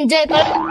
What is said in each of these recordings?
एंजॉय कर।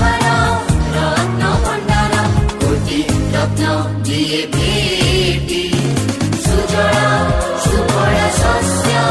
भरा रत्न भण्डार कोटि रत्न दिए भेटी सुजला सुफल शस्य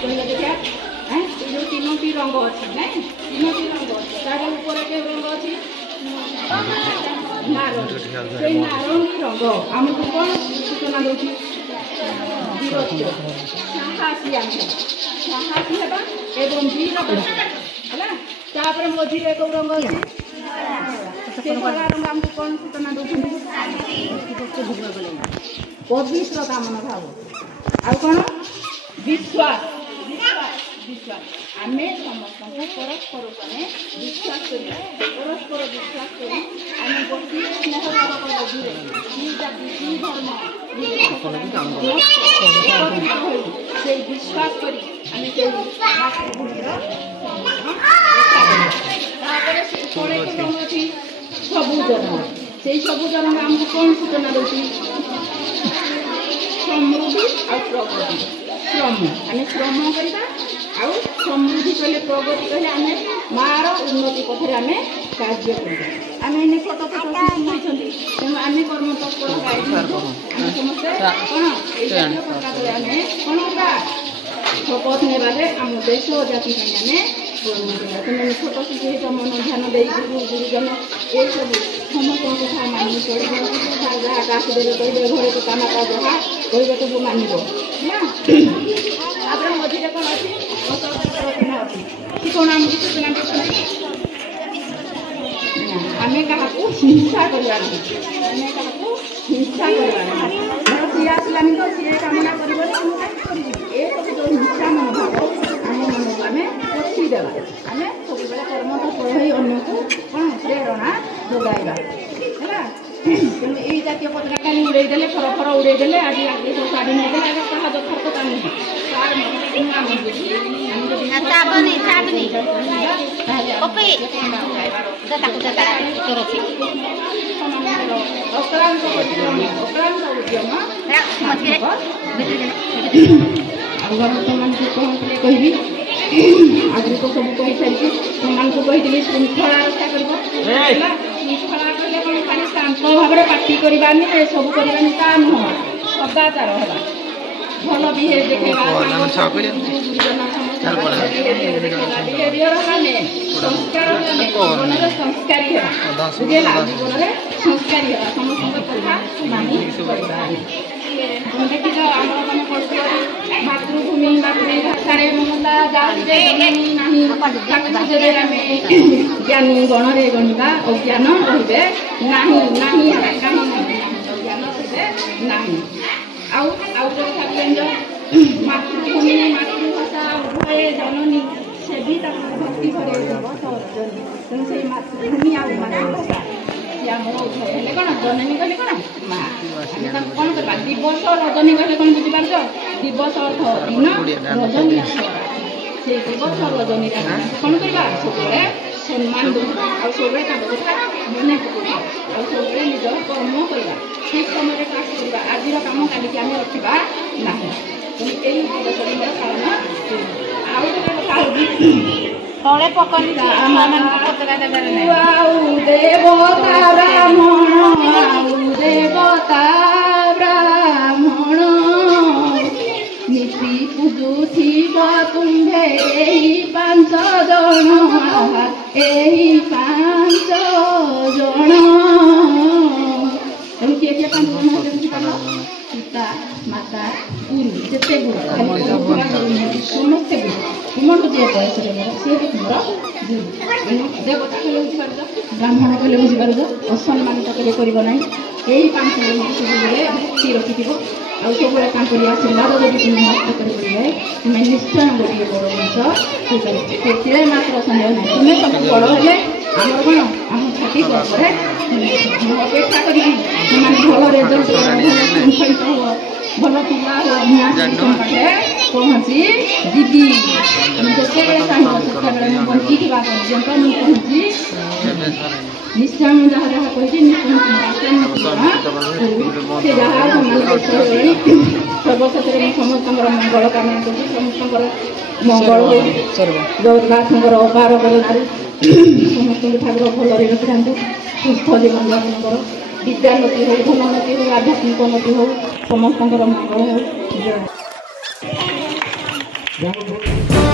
କହିଲେ ଦେଖିବା ଏ ଯୋଉ ତିନୋଟି ରଙ୍ଗ ଅଛି ନାଇଁ ତିନୋଟି ରଙ୍ଗ ତାର ଉପରେ କେଉଁ ରଙ୍ଗ ଅଛି ନାରଙ୍ଗୀ ସେଇ ନାରଙ୍ଗୀ ରଙ୍ଗ ଆମକୁ କ'ଣ ସୂଚନା ଦେଉଛି ବୀରତ୍ୱ ସାହସୀ ଆମେ ସାହସୀ ହେବା ଏବଂ ବୀର ହେଲା ତାପରେ ମଝିରେ କେଉଁ ରଙ୍ଗ ଅଛି ସେ ଧଳା ରଙ୍ଗ ଆମକୁ କ'ଣ ସୂଚନା ଦେଉଛନ୍ତି ପବିତ୍ରତା ମନୋଭାବ ଆଉ କ'ଣ ବିଶ୍ୱାସ ବିଶ୍ୱାସ ଆମେ ସମସ୍ତଙ୍କୁ ପରସ୍ପରକୁ ଆମେ ବିଶ୍ୱାସ କରିବା ପରସ୍ପର ବିଶ୍ୱାସ କରି ଆମେ ଗୋଟିଏ ସ୍ନେହ ଦୂରେ କି ଜାତି କି ଧର୍ମ ସେଇ ବିଶ୍ୱାସ କରି ଆମେ ସେଇ ମାତୃଭୂମିର ତାପରେ ତଳେ ରଙ୍ଗ ଅଛି ସବୁଜ ରଙ୍ଗ ସେଇ ସବୁଜ ରଙ୍ଗ ଆମକୁ କ'ଣ ସୂଚନା ଦେଉଛି ସମୃଦ୍ଧି ଆଉ ପ୍ରଗତି ଶ୍ରମ ଆମେ ଶ୍ରମ କରିବା ଆଉ ସମୃଦ୍ଧି କହିଲେ ପ୍ରଗତି କହିଲେ ଆମେ ମାର ଉନ୍ନତି ପଥରେ ଆମେ କାର୍ଯ୍ୟ କରିବା ଆମେ ଏନେ ଛୋଟ ଛୋଟ ଶିଶୁଛନ୍ତି ତେଣୁ ଆମେ କର୍ମ ତତ୍ପର ଆମେ ସମସ୍ତେ କ'ଣ ଏଇ ଜାତୀୟ ପ୍ରକାରରେ ଆମେ କ'ଣ କରିବା ଶପଥ ନେବା ଯେ ଆମ ଦେଶ ଜାତି ପାଇଁ ଆମେ ସେମାନେ ଛୋଟ ଶିଶୁ ସହିତ ମନ ଧ୍ୟାନ ଦେଇ ଗୁରୁଜନ ଏସବୁ ସମସ୍ତଙ୍କ କଥା ମାନି ଚଳିବ ଯାହା କାହାକୁ ଦେବେ କହିବେ ଘରେ ତ କାମଟା ଯାହା କହିବେ ସବୁ ମାନିବ ହେଲା ତାପରେ ମଝିରେ କ'ଣ ଅଛି ଅଛି କି କ'ଣ ଆମକୁ ସୂଚନା ଦେଉଛନ୍ତି ଆମେ କାହାକୁ ହିଂସା କରିବା ନାହିଁ ଆମେ କାହାକୁ ହିଂସା କରିବା ନାହିଁ ଧର ସିଏ ଆସିଲାନି ତ ସିଏ କାମନା କରିବନି ଆମେ କାହିଁକି କରିବୁ ଏସବୁ ଯେଉଁ ହିଂସା ମନୋଭାବ ଆମ ମନକୁ ଆମେ ପୋଷିଦେବା ଆମେ ସବୁବେଳେ କର୍ମତତ୍ପର ହୋଇ ଅନ୍ୟକୁ କ'ଣ ପ୍ରେରଣା ଯୋଗାଇବା ହେଲା ତେଣୁ ଏଇ ଜାତୀୟ ପତାକା କାଲି ଉଡ଼େଇ ଦେଲେ ଫର ଉଡ଼େଇ ଦେଲେ ଆଜି ଆଗେ ସବୁ ଶାଢ଼ୀ ନେଇଦେଲେ ଆଗେ କାହା ଦରକାର ତ ନୁହେଁ ଅକ୍ଳାନ୍ତ ଉଦ୍ୟମ ଆଉ ବର୍ତ୍ତମାନଙ୍କୁ କ'ଣ କହିବି ଆଗରୁ ତ ସବୁ କହିସାରିଛି ସେମାନଙ୍କୁ କହିଥିଲି ଶୃଙ୍ଖଳା ରକ୍ଷା କରିବ ହେଲା ଶୃଙ୍ଖଳା କଲେ କ'ଣ ଖାଲି ଶାନ୍ତ ଭାବରେ ପାଟି କରିବାନି ଏସବୁ କରିବାନି ତା ନୁହଁ ସଦାଚାର ହେବା ଭଲ ବିହେଭ ଦେଖେଇବା ସଂସ୍କାର ଜୀବନରେ ସଂସ୍କାରୀ ହେବା ବୁଝିଲା ଜୀବନରେ ସଂସ୍କାରୀ ହେବା ସମସ୍ତଙ୍କ କଥା ମାନି କରିବା ଦେଖିଛ ଆମର ତମେ ପଢ଼ୁଥିବ ମାତୃଭୂମି ମାତୃଭାଷାରେ ମମତା ଜାତିରେ ନାହିଁ ଯଦି ଆମେ ଜ୍ଞାନୀ ଗଣରେ ଗଣିବା ଅଜ୍ଞାନ ରହିବେ ନାହିଁ ନାହିଁ ଜ୍ଞାନ ରହିବେ ନାହିଁ ଆଉ କଥା ମାତୃଭୂମି ମାତୃଭାଷା ଉଭୟ ଜନନୀ ସେ ବି ତାକୁ ଭକ୍ତି କରେଇ ଦେବ ସର୍ଜନୀ ତେଣୁ ସେଇ ମାତୃଭୂମି ଆଉ ମାତୃଭାଷା ସିଏ ଆମର ଉଭୟ ହେଲେ କ'ଣ ଜନନୀ କହିଲେ କ'ଣ ମା ଆମେ ତାକୁ କ'ଣ କରିବା ଦିବସ ରଜନୀ କହିଲେ କ'ଣ ବୁଝିପାରୁଛ ଦିବସ ଅର୍ଥ ଦିନ ରଜନୀ ସେଇ ଦିବସ ରଜନୀରେ କ'ଣ କରିବା ସବୁବେଳେ ସମ୍ମାନ ଦେବା ଆଉ ସବୁବେଳେ ତାଙ୍କ କଥା ମନେ ପକାଇବା ଆଉ ସବୁବେଳେ ନିଜର କର୍ମ କରିବା ଠିକ୍ ସମୟରେ କାମ କରିବା ଆଜିର କାମ କାଲିକି ଆମେ ରଖିବା ନାହିଁ ତେଣୁ ଏଇ ଦିବସରେ ମୋର ପାଳନ ଆଉ ଗୋଟେ କଥା ହେଉଛି ତଳେ ପକନି ଆଉ ଦେବତା ବ୍ରାହ୍ମଣ ଆଉ ଦେବତା ବ୍ରାହ୍ମଣ ନୀତି ପୂଜୁଥିବ ତୁମ୍ଭେ ଏହି 5 ଜଣ ଏହି 5 ଜଣ ତେଣୁ କିଏ କିଏ 5 ଜଣ ବୁଝିପାରିବ ପିତା ମାତା ଗୁରୁ ଯେତେ ଗୁରୁ ସମସ୍ତେ ଗୁରୁ ତୁମଠୁ ଯିଏ ବୟସରେ ବଡ଼ ସିଏ ବି ତୁମର ଗୁରୁ ଦେବତା କହିଲେ ବୁଝିପାରୁଛ ବ୍ରାହ୍ମଣ କହିଲେ ବୁଝିପାରୁଛ ଅସମ୍ମାନିତ କେବେ କରିବ ନାହିଁ ଏହି 5 ଜଣଙ୍କୁ ସବୁବେଳେ ଭକ୍ତି ରଖିଥିବ ଆଉ ସବୁବେଳେ ତାଙ୍କରି ଆଶୀର୍ବାଦ ଯଦି ତୁମେ ନଷ୍ଟ କରିପାରିବେ ତୁମେ ନିଶ୍ଚୟ ଗୋଟିଏ ବଡ଼ ଜିନିଷ ହେଇପାରିବ ସେଥିରେ ମାତ୍ର ସନ୍ଦେହ ନାହିଁ ତୁମେ ସବୁ ବଡ଼ ହେଲେ ଆମର କ'ଣ ଆମ ଛାତି ଉପରେ ଅପେକ୍ଷା କରିକି ସେମାନେ ଭଲ ରେଜଲ୍ଟ ଶୃଙ୍ଖଳିତ ହେବ ଭଲ ପିଲା ପାଖେ ପହଞ୍ଚି ଯିବି ଆମେ ଯେତେବେଳେ ଚାହିଁବ ସେତେବେଳେ ମୁଁ ବଞ୍ଚିଥିବା ପର୍ଯ୍ୟନ୍ତ ମୁଁ ପହଞ୍ଚି ନିଶ୍ଚୟ ମୁଁ ଯାହା ଯାହା କହିଛି ନିଶ୍ଚୟ ସେ ଯାହା ସର୍ବଶେଷରେ ମୁଁ ସମସ୍ତଙ୍କର ମଙ୍ଗଳ କାମନା କରୁଛି ସମସ୍ତଙ୍କର ମଙ୍ଗଳ ହଉ ଜଗନ୍ନାଥଙ୍କର ଅପାର କରୁଣାରୁ ସମସ୍ତଙ୍କୁ ଠାକୁର ଭଲରେ ରଖିଥାନ୍ତୁ ସୁସ୍ଥ ଜୀବନଯାପନ କର ବିଦ୍ୟାନତି ହଉ ଧନନତି ହଉ ଆଧ୍ୟାତ୍ମିକ ନତି ହଉ ସମସ୍ତଙ୍କର ମଙ୍ଗଳ ହଉ बहुत